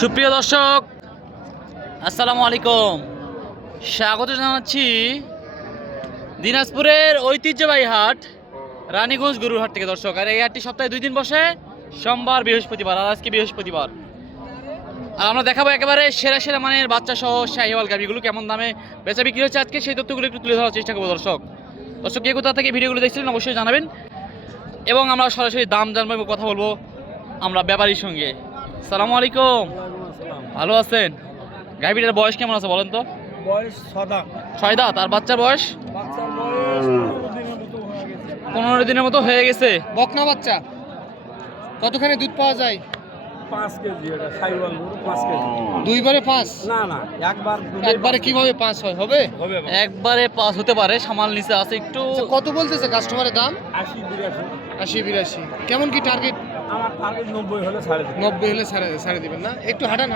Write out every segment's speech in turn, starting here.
সুপ্রিয় দর্শক, আসসালামু আলাইকুম। স্বাগত জানাচ্ছি দিনাজপুরের ঐতিহ্যবাহী হাট রানীগঞ্জ গরুর হাট থেকে। দর্শক, আর এই হাটটি সপ্তাহে 2 দিন বসে, সোমবার বৃহস্পতিবার। আর আজকে বৃহস্পতিবার। আর আমরা দেখাবো একেবারে সেরা সেরা মানের বাচ্চা সহ শাহিওয়াল গাভীগুলো কেমন দামে বেচা বিক্রি হচ্ছে আজকে, সেই তথ্যগুলো একটু তুলে ধরার চেষ্টা করবো। দর্শক কে কোথা থেকে ভিডিওগুলো দেখছিলেন অবশ্যই জানাবেন, এবং আমরা সরাসরি দাম জানবো এবং কথা বলবো আমরা ব্যাপারীর সঙ্গে। আসসালামু আলাইকুম, ভালো আছেন? গাভীটার বয়স কেমন আছে বলেন তো? বয়স 6 দাঁত। আর বাচ্চার বয়স 15 দিনের মতো হয়ে গেছে। বকনা বাচ্চা। কতখানি দুধ পাওয়া যায়? 5 কেজি। এটা শাহিওয়াল গরু 5 কেজি। দুইবারে 5? না না, একবারে কিভাবে 5 হয়? হবে একবারে 5 হতে পারে, সামাল নিচে আছে একটু। আচ্ছা, কত বলতেছে কাস্টমারের দাম? 80 80 82। কেমন কি টার্গেট? আমার টার্গেট 90 হলে ছাড়ে দেব। 90 হলে ছাড়ে দিবেন না? একটু হাঁটান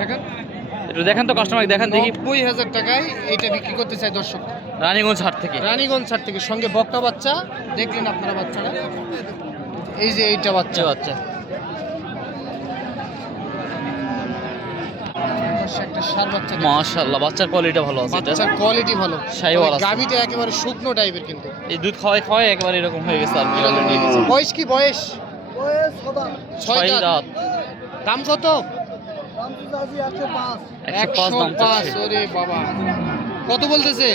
দেখেন একটু দেখেন তো, কাস্টমার দেখেন দেখি। 90,000 টাকায় এইটা বিক্রি করতে চাই দর্শক। রানীগঞ্জ হাট থেকে। রানীগঞ্জ হাট থেকে। সঙ্গে বকনা বাচ্চা। দেখলেন আপনারা বাচ্চাটা? এই যে এইটা বাচ্চা। একটা ষাঁড় বাচ্চা। মাশাআল্লাহ, বাচ্চার কোয়ালিটি ভালো আছে। বাচ্চার কোয়ালিটি ভালো। শাহিওয়াল আছে। গাভীটা একেবারে শুকনো টাইপের, কিন্তু এই দুধ খাওয়ায় একেবারে এরকম হয়ে গেছে আর কি অলরেডি। বয়স কি? বয়স 6 দাঁত। দাম কত? 105 দাম চাচ্ছে। ওরে বাবা, কত বলতেছে?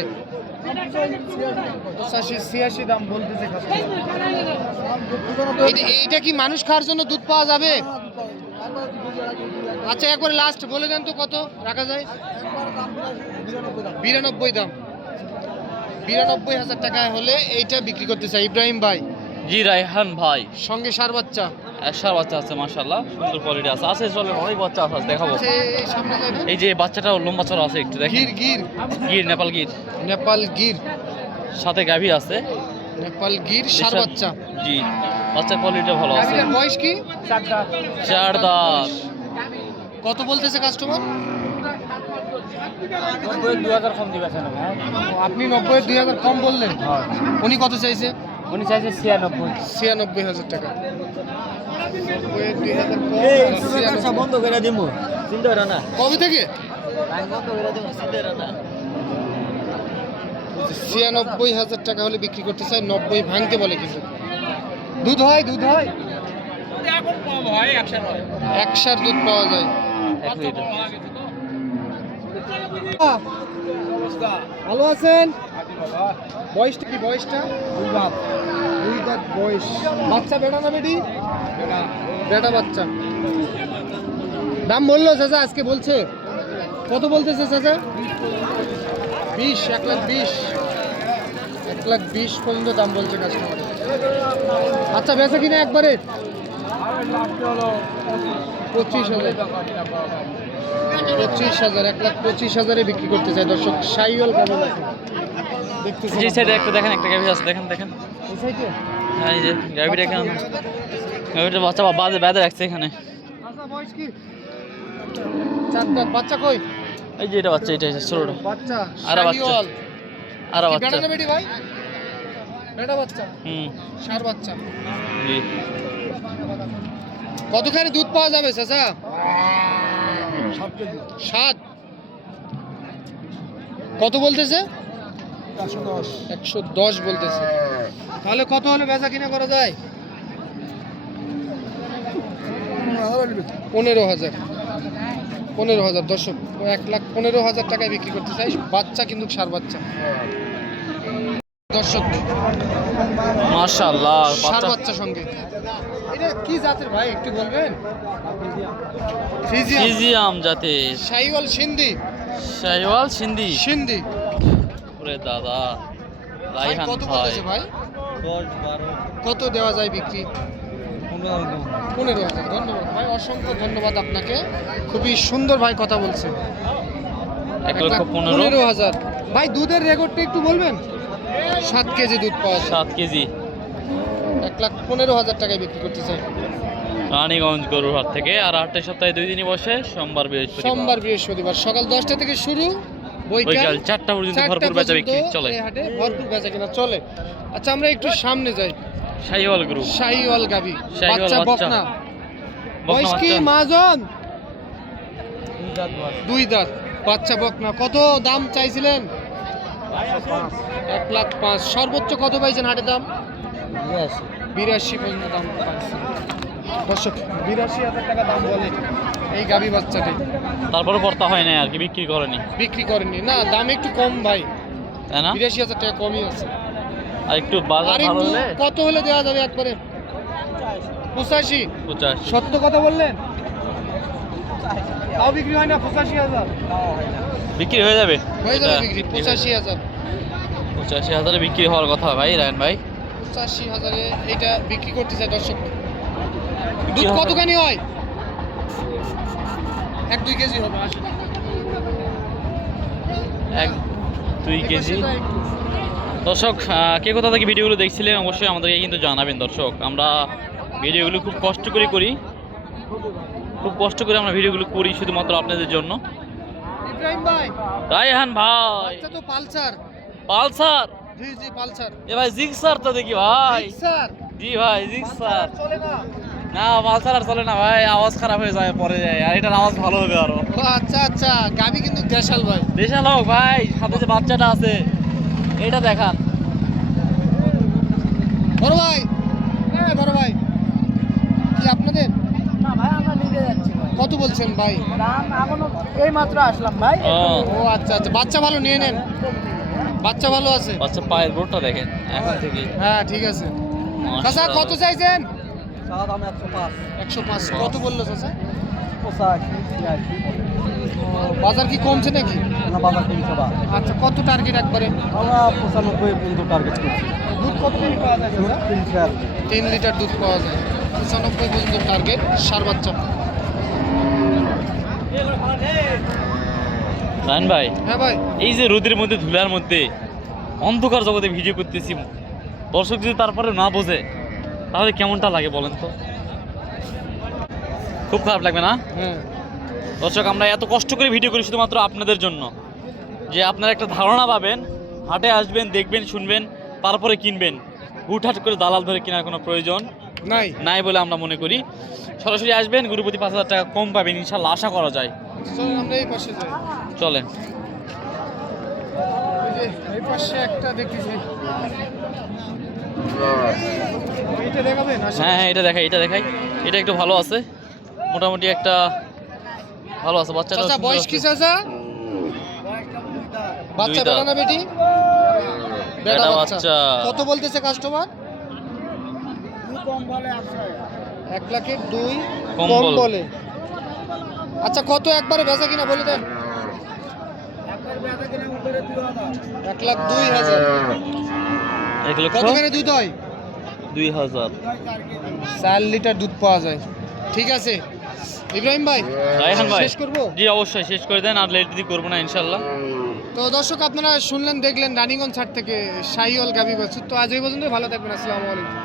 85-86 দাম বলতেছে। এইটা কি মানুষ খাওয়ার জন্য দুধ পাওয়া যাবে? আচ্ছা, একবারে লাস্ট বলে দেন তো কত রাখা যায়? 92 দাম। 92,000 টাকায় হলে এইটা বিক্রি করতে চাই ইব্রাহিম ভাই। জি রায়হান ভাই। সঙ্গে ষাঁড় বাচ্চা। একশার বাচ্চা আছে, মাশাআল্লাহ সুন্দর কোয়ালিটি আছে। চলেন, অনেক বাচ্চা আছে, দেখাবো। এই সামনে যাই না? এই যে বাচ্চাটা লম্বা চড়া আছে, একটু দেখেন। গির নেপাল গির। সাথে গাভী আছে। নেপাল গির ষাঁড় বাচ্চা। জি, বাচ্চার কোয়ালিটি ভালো আছে। গাভীটার বয়স কি? 4 দাঁত। কত বলতেছে কাস্টমার? 2000 কম দিবেন না। আপনি 90-2000 কম বললেন। উনি কত চাইছে? উনি চাইছে 96,000 টাকা। 90-2000 কম। বন্ধ করে দিমু। চিন্তা করে না। কবে থেকে? বন্ধ করে দিমু, চিন্তা করে না। 96,000 টাকা হলে বিক্রি করতে চাই। 90 ভাঙতে বলে, কিন্তু দুধ হয় এখন কম হয়, 100 হয়। 100 দুধ পাওয়া যায়। 1 লিটার। ভালো আছেন? বয়সটা কি? বয়সটা 2 দাঁত বয়স। বাচ্চা বেটা না বেটি? বেটা বাচ্চা। দাম বললো চাচা? আজকে বলছে কত বলতেছে চাচা? 20, 1,20,000। 1,20,000 পর্যন্ত দাম বলছে কাস্টমার। আচ্ছা, বেচা কিনা একবারে 25,000। 25,000, 1,25,000 বিক্রি করতে চাই দর্শক। শাহিওয়াল কেমন আছে দেখতেছি। জি সাইডে একটু দেখেন, একটা গাভী আছে, দেখেন। এই সাইডে? হ্যাঁ, এই যে গাভীটা এখানে। গাভীটা বাচ্চা বেঁধে রাখছে এখানে। আচ্ছা, বয়স কি? 4 দাঁত। বাচ্চা কই? এই যে এটা বাচ্চা, এটা ছোটটা বাচ্চা আরা বাচ্চা। শাহিওয়াল। আরা কি বাচ্চা। বেটা না বেটি ভাই? বেটা বাচ্চা। ষাঁড় বাচ্চা। জি। কতখানি দুধ পাওয়া যাবে চাচা? 7। কত বলতেছে? 110 বলতেছে। তাহলে কত হলে বেচা কিনা করা যায়? 15,000 দর্শক। 1,15,000 টাকায় বিক্রি করতে চাই। বাচ্চা কিন্তু ষাঁড় বাচ্চা দর্শক। মাশাআল্লাহ, ষাঁড় বাচ্চা সঙ্গে। এটা কি জাতের ভাই একটু বলবেন? ফ্রিজিয়াম জাতের শাহিওয়াল সিন্ধি। ওরে দাদা, ভাই রায়হান কত ভাই। বলতেছে ভাই? 10-12 কত দেওয়া যায় বিক্রি? 15,000। ধন্যবাদ ভাই, অসংখ্য ধন্যবাদ আপনাকে। খুবই সুন্দর ভাই কথা বলছে। 1,15,000। ভাই দুধের রেকর্ডটা একটু বলবেন? 7 কেজি দুধ পাওয়া যায়। 7 কেজি। 1,15,000 টাকায় বিক্রি করতে চাই রানীগঞ্জ গরুর হাট থেকে। আর হাটটা সপ্তাহে 2 দিনই বসে, সোমবার বৃহস্পতিবার। সকাল 10টা থেকে শুরু, বৈকাল 4টা পর্যন্ত ভরপুর বেচা বিক্রি চলে। এই হাটে ভরপুর বেচা কিনা চলে। আচ্ছা, আমরা একটু সামনে যাই। শাহিওয়াল গরু। শাহিওয়াল গাভী, শাহিওয়াল বাচ্চা বাচ্চা। বকনা। বয়স কি মাজন? 2 দাঁত বাচ্চা বকনা। কত দাম চাইছিলেন? 1,05,000। সর্বোচ্চ কত পাইছেন হাটে দাম? 82 পর্যন্ত দাম পাইছেন। দর্শক 82,000 টাকা দাম বলে এই গাবি বাচ্চাটি। তারপরে পড়তা হয় না আর কি, বিক্রি করেনি। বিক্রি করেননি না, দাম একটু কম ভাই, তাই না? 82,000 টাকা কমই আছে। আর একটু বাজার আর ভালো একটু হলে কত হলে দেওয়া যাবে একবারে? 85। 85। সত্য কথা বললেন? তাও বিক্রি হয় না? 85,000 বিক্রি হয়ে যাবে। হয়ে যাবে এটা বিক্রি। 85,000। 85,000 বিক্রি হওয়ার কথা ভাই রায়ন ভাই। 85,000 এটা বিক্রি করতে চাই দর্শক। বিক্রি দুধ হবে। কতখানি হয়? 1-2 কেজি হবে। আসলে 1-2 কেজি। দর্শক কে কোথা থেকে ভিডিওগুলো দেখছিলেন অবশ্যই আমাদেরকে কিন্তু জানাবেন দর্শক। আমরা ভিডিওগুলো খুব কষ্ট করে করি, খুব কষ্ট করে আমরা ভিডিওগুলো করি শুধুমাত্র আপনাদের জন্য। ইব্রাহিম ভাই, রায়হান ভাই, আচ্ছা তো পালসার। পালসার। জি জি পালসার। এ ভাই জিক্সার তো দেখি ভাই। স্যার জি ভাই জিক্সার। চলে না? না পালসার আর চলে না ভাই, আওয়াজ খারাপ হয়ে যায় পরে যায়, আর এটার আওয়াজ ভালো হবে আরো। ও আচ্ছা আচ্ছা, গাবি কিন্তু দেশাল ভাই। দেশাল হোক ভাই, সাথে যে বাচ্চাটা আছে এটা দেখান। বড় ভাই, হ্যাঁ বড় ভাই, কি আপনাদের? না ভাই, আমরা নিজে যাচ্ছি ভাই। কত বলছেন ভাই? দাম এখনো এই মাত্র আসলাম ভাই। ও ও আচ্ছা আচ্ছা, বাচ্চা ভালো নিয়ে নেন, বাচ্চা ভালো আছে। বাচ্চা পায়ের বোর্ডটা দেখেন এখন থেকে। হ্যাঁ ঠিক আছে। চাচা মাশাআল্লাহ। কত চাইছেন? সাদা দাম 105। 105। কত বললো চাচা? 85 বাজার কি কমছে নাকি? না, বাজার কমছে বা। আচ্ছা, কত টার্গেট একবারে? আমরা 95 পর্যন্ত টার্গেট করছি। দুধ কত লিটার পাওয়া যায় চাচা? 3 3 লিটার দুধ পাওয়া যায়। 95 পর্যন্ত টার্গেট, সার বাচ্চা। রায়ন ভাই, হ্যাঁ ভাই, এই যে রোদের মধ্যে ধুলার মধ্যে অন্ধকার জগতে ভিডিও করতেছি, দর্শক যদি তারপরে না বোঝে তাহলে কেমনটা লাগে বলেন তো? খুব খারাপ লাগবে না হ্যাঁ দর্শক? আমরা এত কষ্ট করে ভিডিও করি শুধুমাত্র আপনাদের জন্য, যে আপনারা একটা ধারণা পাবেন, হাটে আসবেন, দেখবেন, শুনবেন, তারপরে কিনবেন। হুটহাট করে দালাল ধরে কেনার কোনো প্রয়োজন নাই। নাই বলে আমরা মনে করি। সরাসরি আসবেন, গরুপতি 5,000 টাকা কম পাবেন ইনশাল্লাহ, আশা করা যায়। চলুন আমরা এই পাশে যাই। চলেন। ওই যে এই পাশে একটা দেখতেছি, এইটা দেখাবেন? হ্যাঁ হ্যাঁ, এটা দেখাই, এটা দেখাই। এটা একটু ভালো আছে, মোটামুটি একটা ভালো আছে। বাচ্চাটা চাচা বয়স কি চাচা? বাচ্চা দুই দাঁত। বেটা না বেটি? বেটা বাচ্চা। কত বলতেছে কাস্টমার? কম বলে আছে। 1,02,000 কম কম বল। বলে। আচ্ছা, কত একবারে বেচা কিনা বলে দেন? একবার বেচা কিনা উপরে 2000। 1,02,000। 1 লক্ষ কতখানি দুধ হয়? 2,000। 4 লিটার দুধ পাওয়া যায়। ঠিক আছে ইব্রাহিম ভাই, রায়হান ভাই, শেষ করবো? জি অবশ্যই শেষ করে দেন, আর লেট দিতে করবো না ইনশাল্লাহ। তো দর্শক আপনারা শুনলেন দেখলেন রানীগঞ্জ হাট থেকে শাহিওয়াল গাবি বাছুর। তো আজ এই পর্যন্ত, ভালো থাকবেন, আসসালামু আলাইকুম।